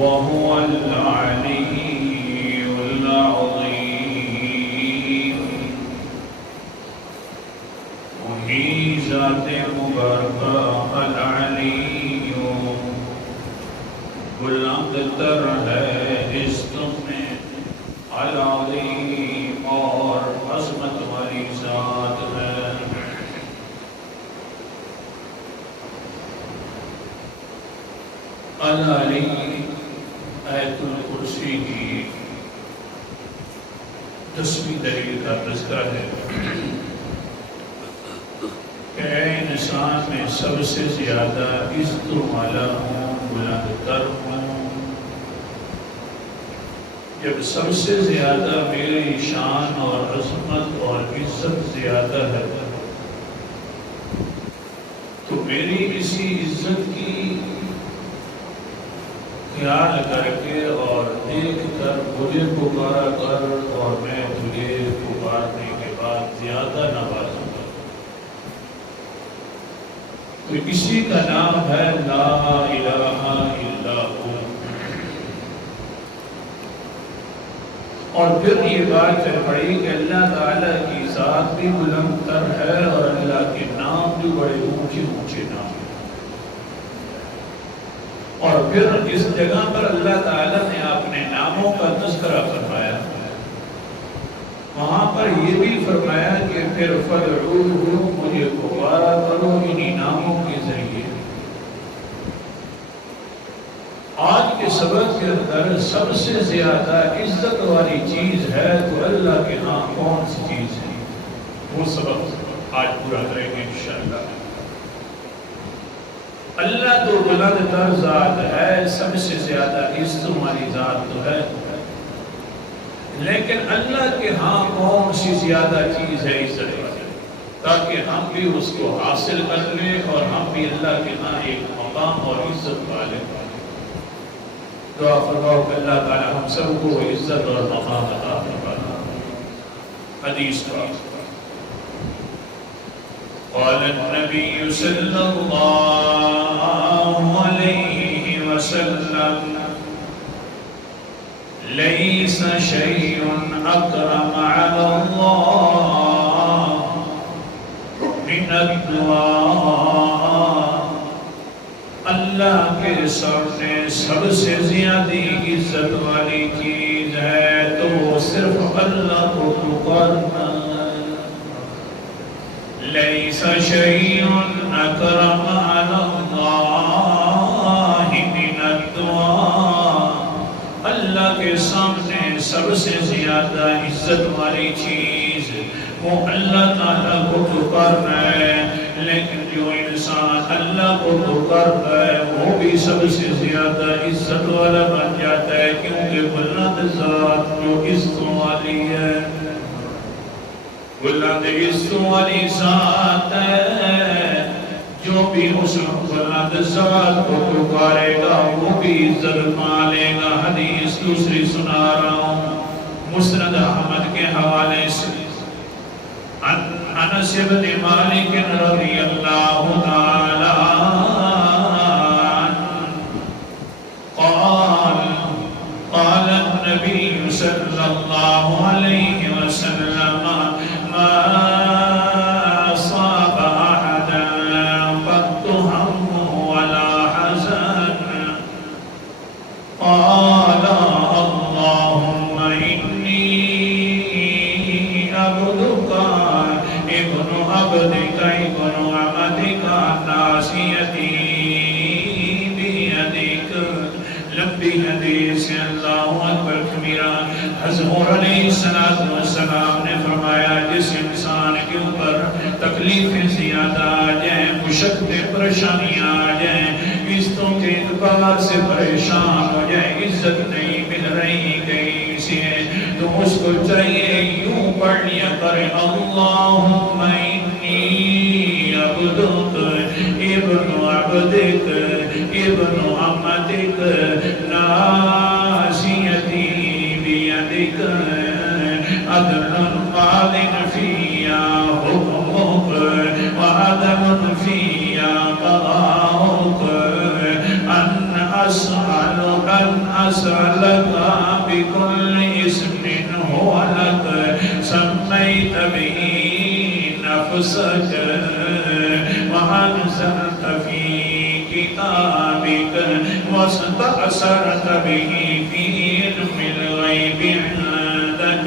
وهو العلي العظيم. وہی ذات مبارکہ العلی بلند تر ہے اس تم میں، العظیم اور عظمت والی ذات ہے. العلی آیت الکرسی کی 10ویں دلیل کا تذکرہ ہے کہ اے انسان میں سب سے زیادہ عزت والا ہوں، بلند تر ہوں. جب سب سے زیادہ میری شان اور عظمت اور عزت زیادہ ہے تو میری اسی عزت کی خیال کر کے اور دیکھ کر مجھے پکارا کر، اور میں تجھے پکارنے کے بعد زیادہ نوازوں گا. تو اسی کا نام ہے لا الہ الا ہو. اور پھر یہ بات چل پڑی کہ اللہ تعالیٰ کی ذات بھی بلند تر ہے اور اللہ کے نام بھی بڑے اونچے اونچے نام. اور پھر اس جگہ پر اللہ تعالیٰ نے اپنے ناموں کا تذکرہ فرمایا. وہاں پر یہ بھی فرمایا کہ پھر فَادْعُوهُ، مجھے پکارا کرو انہی ناموں کے ذریعے. آج کے سبق کے اندر سب سے زیادہ عزت والی چیز ہے تو اللہ کے ہاں کون سی چیز ہے، وہ سبق آج پورا کریں گے انشاءاللہ. اللہ تو بلند تر ذات ہے، سب سے زیادہ عزت والی ذات تو ہے، لیکن اللہ کے ہاں کون سی زیادہ چیز ہے عزت والی، تاکہ ہم بھی اس کو حاصل کر لیں اور ہم بھی اللہ کے ہاں ایک مقام اور عزت پا لیں. دعا فرماؤ کہ اللہ تعالی ہم سب کو عزت اور مقام عطا فرمائے. حدیث کا قال النبي صلى الله عليه وسلم ليس شيء أكرم على الله من الدعاء. اللہ کے سامنے سب سے زیادہ عزت والی چیز ہے تو وہ صرف اللہ کو پکارنا. لَيْسَ شَيْءٌ أَكْرَمَ عَلَى اللَّهِ مِنَ الدُّعَاءِ. اللہ کے سامنے سب سے زیادہ عزت والی چیز وہ اللہ تعالیٰ کو پکارنا ہے. لیکن جو انسان اللہ کو پکارتا ہے وہ بھی سب سے زیادہ عزت والا بن جاتا ہے، کیونکہ بلند ذات جو عزت والی ہے، بلند عزت والی ذات ہے، جو بھی اس بلند ذات کو پکارے گا وہ بھی عزت پا لے گا. حدیث دوسری سنا رہا ہوں مسند احمد کے حوالے سے. انس بن مالک رضی اللہ تعالی قال النبي صلى الله عليه وسلم ما أصاب أحدا قط هم ولا حزن قال اللهم إني عبدك ابن عبدك ابن عبدك ناصيتي بيدك. لمبی حدیث سے اللہ اکبر کبیرہ. حضور علیہ السلام نے فرمایا جس انسان کے اوپر تکلیفیں زیادہ آ جائیں، مشقتیں پریشانیاں آ جائیں، عزتوں کے اعتبار سے پریشان ہو جائیں، عزت نہیں مل رہی کہیں سے، تو اس کو چاہیے یوں پڑھ لیا کرے اللہم انی عبدک ابن عبدک ابن امتک ناصیتی بیدک عدل قاض فیا حکمک وعدل فیا قضاؤک ان اسألک ان أسألك بكل اسم هو لك سميت به نفسك وأنزلت في كتابك واستأثرت به في علم الغيب عندك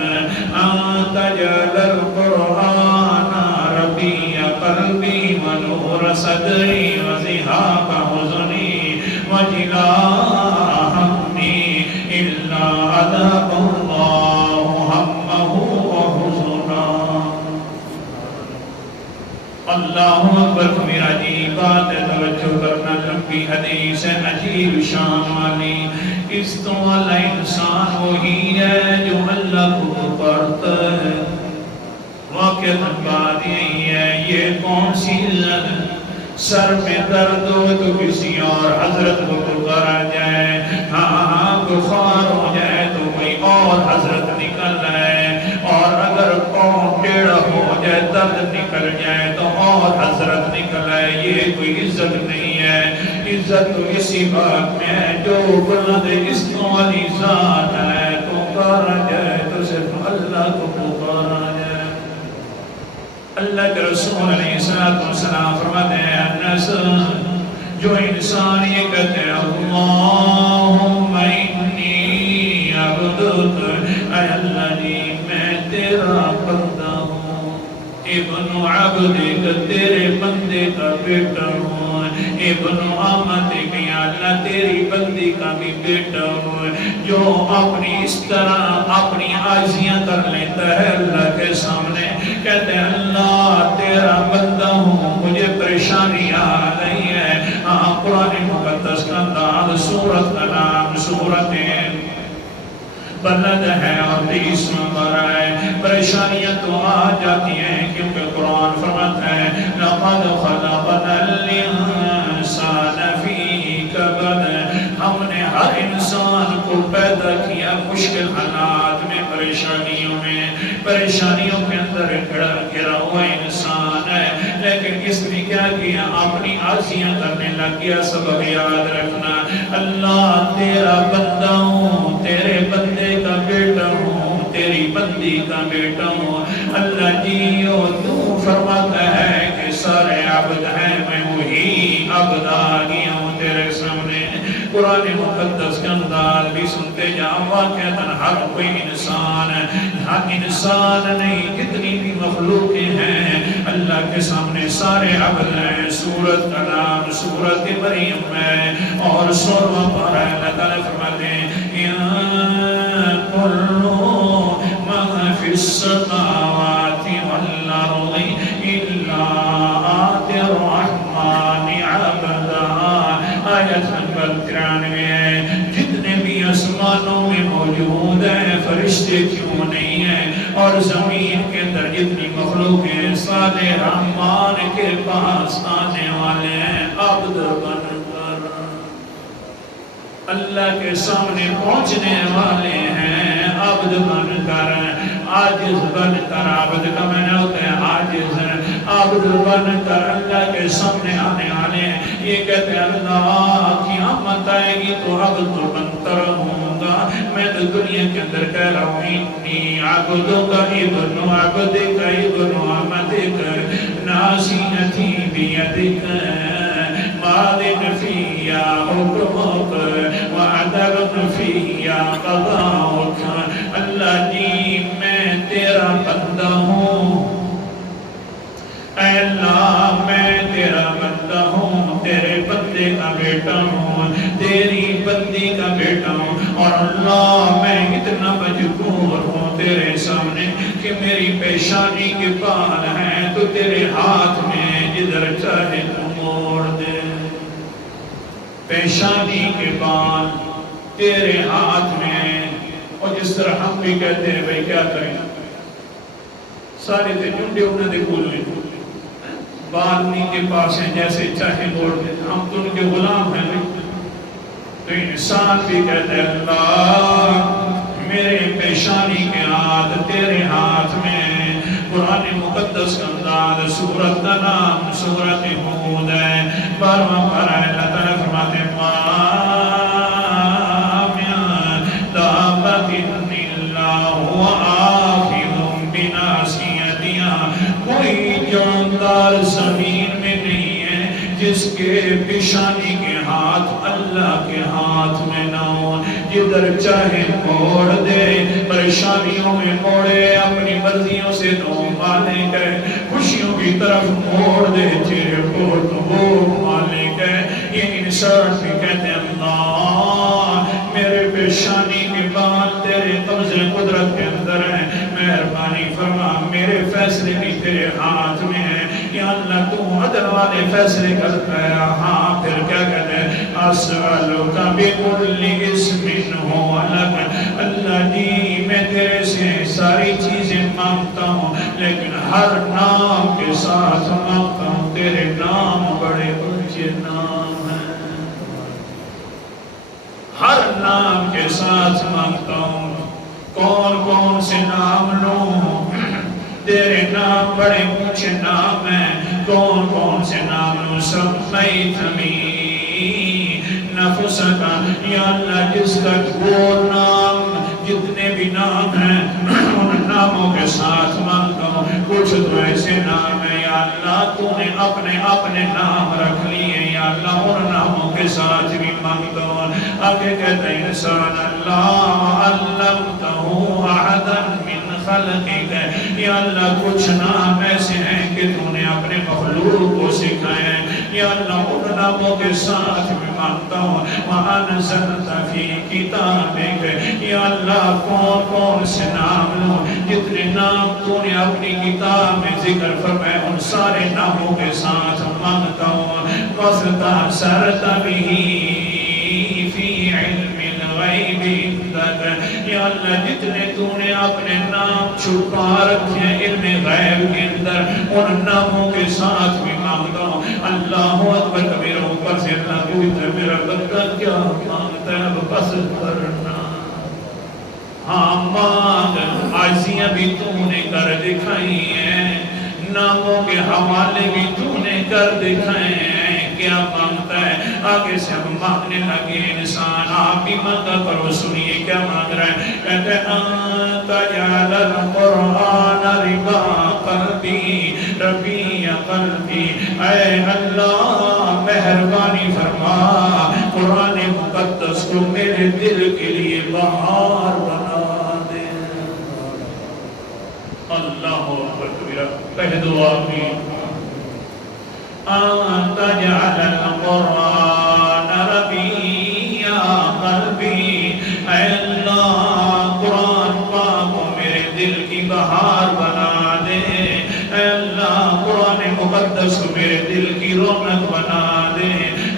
أن تجعل القرآن ربيع قلبي ونور صدري وذهاب حزني وجلاء همي إلا أذهب الله همه وحزنه. اللہ اکبر میرا جی بات ہے توجہ کرنا لمبی حدیث ہے عجیب شان والی. اس تو والا انسان وہی ہے جو اللہ کو پڑھتا ہے. واقعہ بات یہی ہے یہ کون سی عزت سر میں درد ہو تو کسی اور حضرت کو پکارا جائے, ہاں بخار ہو جائے تو کوئی اور حضرت نکل جائے, اور اگر پاؤں ٹیڑھا ہو جائے درد نکل جائے تو اور حضرت نکل آئے. یہ کوئی عزت نہیں ہے. عزت تو اسی بات میں ہے جو بلند اس والی ذات ہے پکارا جائے تو صرف اللہ کو پکارا جائے. اللہ کے رسول علیہ السلام فرماتے ہیں انس جو انسان یہ کہتے ہیں اللہم انی عبدک, اے اللہ جی میں تیرا بندہ ہوں, ابن عبدک تیرے بندے کا بیٹا ہوں, ابن امتک یا اللہ تیری بندی کا بھی بیٹا ہوں, جو اپنی اس طرح اپنی عاجزیاں کر لیتا ہے اللہ کے سامنے کہتے ہیں اللہ تیرا بندہ ہوں مجھے پریشانی آ رہی ہے. قرآن مقدس کا انداز سورت کا نام سورت بلد ہے اور 30 نمبر ہے. پریشانیاں تو آ جاتی ہیں کیونکہ قرآن فرماتا ہے لَقَدْ خَلَقْنَا الْإِنسَانَ فِي كَبَدٍ, ہم نے ہر انسان کو پیدا کیا مشکل حالات میں, پریشانیوں میں, پریشانیوں کے اندر گھرا ہوا انسان ہے. لیکن اس نے کیا کیا اپنی عاجزیاں کرنے لگ گیا. سبق یاد رکھنا اللہ تیرا بندہ ہوں, تیرے بندے کا بیٹا ہوں, تیری بندی کا بیٹا ہوں. اللہ جیو تو فرماتا ہے کہ سارے عبد ہیں میں وہی عبد آ گیا ہوں تیرے سامنے. قرآن مقدس کے انداز بھی سنتے جاؤ واقعتاً ہر کوئی انسان نہیں جتنی بھی مخلوقیں ہیں اللہ کے سامنے سارے عبد ہیں. سورت کا نام سورت مریم ہے اور 16واں پارہ اللہ تعالیٰ فرماتے ہیں یا کلو من فی السماوات والارض الا آتی الرحمن عبدا. آیت نمبر 93 ہے جتنے بھی آسمانوں میں موجود ہیں فرشتے کیوں نہیں ہیں اور زمین کے اندر جتنی مخلوق ہیں سارے رحمان کے پاس آنے والے ہیں عبد بن کر اللہ کے سامنے پہنچنے والے ہیں. عبد بن کر عاجز بن کر عبد کا معنی ہوتا ہے عاجز, عبد بن کر اللہ کے سامنے آنے والے ہیں. یہ کہتے ہیں اللہ قیامت آئے گی تو عبد بنتر ہوں گا. میں تو دنیا کے اندر کہہ رہا ہوں انی عبدک ابن عبدک ابن امتک ناصیتی بیدک ماضٍ فِيَّا حُکمک وعدل فِيَّا قضاؤک. اللہ جی میں تیرا بندہ ہوں, اے اللہ میں تیرا بندہ ہوں, تیرے بندے کا بیٹا ہوں, تیری بندی کا بیٹا ہوں. اور اللہ میں اتنا مجبور ہوں تیرے سامنے کہ میری پیشانی کے بال ہیں تو تیرے ہاتھ میں جدھر چاہے تو موڑ دے. پیشانی کے بال تیرے ہاتھ میں. اور جس طرح ہم بھی کہتے ہیں بھئی کیا کریں سارے تے جنڈے انہیں دے کھول لیں بال نہیں کے پاس ہیں جیسے چاہے موڑ دیں. ہم تو ان کے غلام ہیں نہیں. تو انسان بھی کہتے ہیں اللہ میرے پیشانی کے ہاتھ تیرے ہاتھ میں. قرآن مقدس کا انداز سورت کا نام سورت ہود ہے. 12واں پارہ اللہ تعالیٰ فرماتے ہیں ما من کے پیشانی کے ہاتھ اللہ کے ہاتھ میں نہ ہو، جدھر چاہے موڑ دے، پریشانیوں میں موڑے، اپنی مرضیوں سے نو مالک ہے، خوشیوں کی طرف موڑ دے، تیرے وہ مالک ہے۔ یہ انسان بھی کہتے ہیں اللہ میرے پیشانی کے بعد تیرے قبض قدرت کے اندر ہے، مہربانی فرما، میرے فیصلے بھی تیرے ہاتھ میں ہیں، یا اللہ تو عدل والے فیصلے کرتا ہے۔ ہاں پھر کیا کہتے ہیں، اسألک بکل اسم ہو لک، اللہ جی میں تیرے سے ساری چیزیں مانگتا ہوں، لیکن ہر نام کے ساتھ مانگتا ہوں، تیرے نام بڑے اونچے نام ہیں، ہر نام کے ساتھ مانگتا ہوں۔ کون کون سے نام لوں، تیرے نام بڑے اونچے نام ہیں، کون کون سے نام لوں، سمیتنی نفسک، یا اللہ جس کا وہ نام، جتنے بھی نام ہیں ان ناموں کے ساتھ مانگتا ہوں۔ کچھ تو ایسے نام ہیں یا اللہ تو نے اپنے نام رکھ لیے، یا اللہ ان ناموں کے ساتھ بھی مانگتا ہوں۔ آگے کہتا ہے انسان اللہ علمتہ احدا من خلقک، یا اللہ کچھ نام ایسے ہیں کہ تو نے اپنے مخلوق کو سکھائے ہیں، یا اللہ ان ناموں کے ساتھ بھی مانگتا ہوں۔ وَأَنزَلْتَ فِي كِتَابِكَ، یا اللہ کون کون سے نام لوں، جتنے نام تو نے اپنی کتاب میں ذکر فرمائے ان سارے ناموں کے ساتھ مانگتا ہوں۔ وَاسْتَأْثَرْتَ بِهِ فِي عِلْمِ الْغَيْبِ عِندَكَ، یا اللہ جتنے تو نے اپنے نام چھپا رکھے ہیں علم غیب کے اندر، ان ناموں کے ساتھ بھی مانگتا ہوں۔ اللہ اکبر کبیرہ، اوپر سے اللہ پوچھتا ہے میرا بندہ کیا مانگتا ہے، بس کرنا، ہاں مانگ، عاجزیاں بھی تو نے کر دکھائی ہیں، ناموں کے حوالے بھی تو نے کر دکھائے ہیں، کیا مانگتا ہے؟ آگے سے ہم مانگنے لگے، انسان آپ بھی مانگا کرو، سنیے کیا مانگ رہا ہے، کہتے ہیں انت جعل القرآن ربا قلبی ربیع قلبی، اے اللہ مہربانی فرما قرآن مقدس کو میرے دل کے لیے بہار بنا دے۔ اللہ اکبر کبیرہ، کہہ دو آمین۔ انت جعل القرآن ربیع قلبی، اے اللہ قرآن پاک کو میرے دل کی بہار بنا دے، اے اللہ قرآن مقدس کو میرے دل کی رونق بنا دے،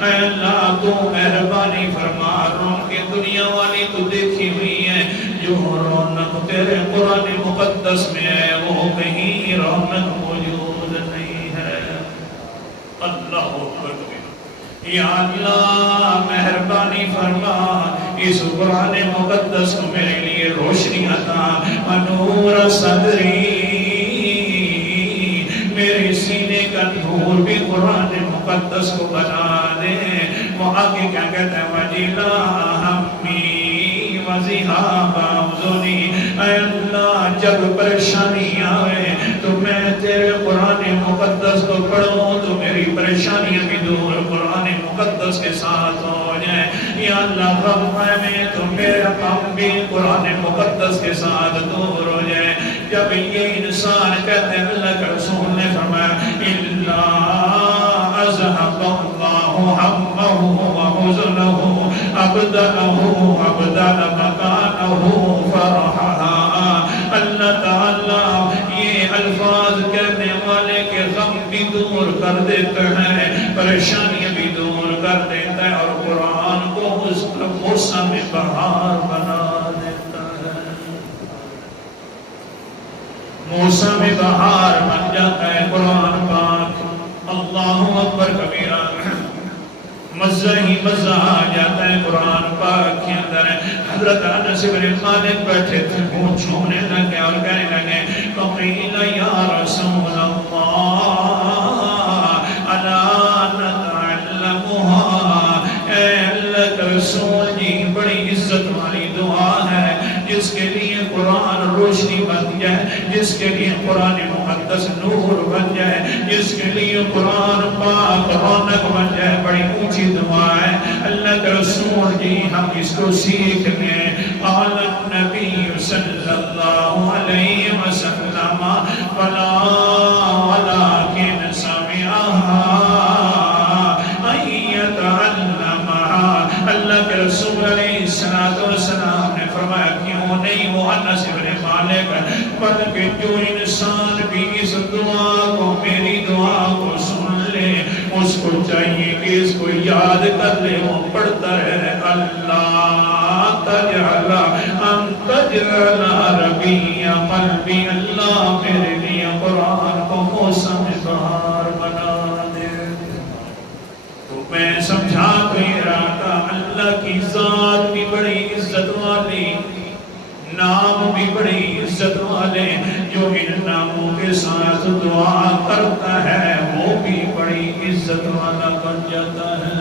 اے اللہ تو مہربانی فرما، رونق دنیا والی تو دیکھی ہوئی ہے، جو رونق تیرے قرآن مقدس میں ہے وہ کہیں رونق موجود نہیں ہے۔ اللہ اکبر، یا اللہ مہربانی فرما، اس قرآن مقدس کو میرے لیے روشنی عطا، نور صدری، میرے سینے کا نور بھی قرآن مقدس کو بنا دے۔ وہ آگے کیا کہتا ہے، وَجِلَا ہَمِّي وَذِهَابَ حُزُنِي، اے اللہ جب پریشانی آئے تو میں تیرے قرآن مقدس کو پڑھوں تو میری پریشانیاں بھی دور قرآن مقدس کے ساتھ ہو جائیں، یا اللہ غم میں تو میرا غم بھی قرآن مقدس کے ساتھ دور ہو جائے۔ جب یہ انسان کہتے ہیں، اللہ کے رسول نے فرمایا إِلَّا أَذْهَبَ اللَّهُ هَمَّهُ وَحُزْنَهُ أَبْدَلَ مَكَانَهُ فَرَحًا، اللہ تعالیٰ یہ الفاظ کہنے والے کے غم بھی دور کر دیتے ہیں، پریشانیاں بھی دور کر دیتا ہے، اور قرآن کو اس کا موسم بہار بنا دیتا ہے، موسم بہار بن جاتا ہے قرآن پاک۔ اللہ اکبر کبیرہ، مزہ ہی مزہ آ جاتا ہے قرآن پاک کے اندر۔ حضرت انس بن مالک بیٹھے تھے، منہ چھونے لگے اور کہنے لگے، فقیل یا رسول اللہ الا نتعلمها، اے اللہ کے رسول جی بڑی عزت والی دعا ہے جس کے لیے قرآن روشنی بن جائے، جس کے لیے قرآن مقدس نور بن جائے، جس کے لیے قرآن پاک رونق بن جائے. بڑی اونچی دعا ہے. اللہ کے رسول جی ہم اس کو سیکھ لیں. قال النبی صلی اللہ علیہ وسلم فلا ولكن سمعها ان يتعلمها. اللہ کے رسول علیہ السلام نے فرمایا کیوں نہیں وہ انس بن مالک، بلکہ جو انسان بھی اس دعا کو میری دعا کو سن لے اس کو چاہیے کہ اس کو یاد کر لے، وہ پڑھتا ہے اللہ تجعل ربیع قلبی. اللہ میرے لیے قرآن کو موسم بہار بنا دے. تو میں سمجھا تو یہ رہا تھا اللہ کی ذات بھی بڑی عزت والی، نام بھی بڑی عزت والے، جو ان ناموں کے ساتھ دعا کرتا ہے وہ بھی بڑی عزت والا بن جاتا ہے.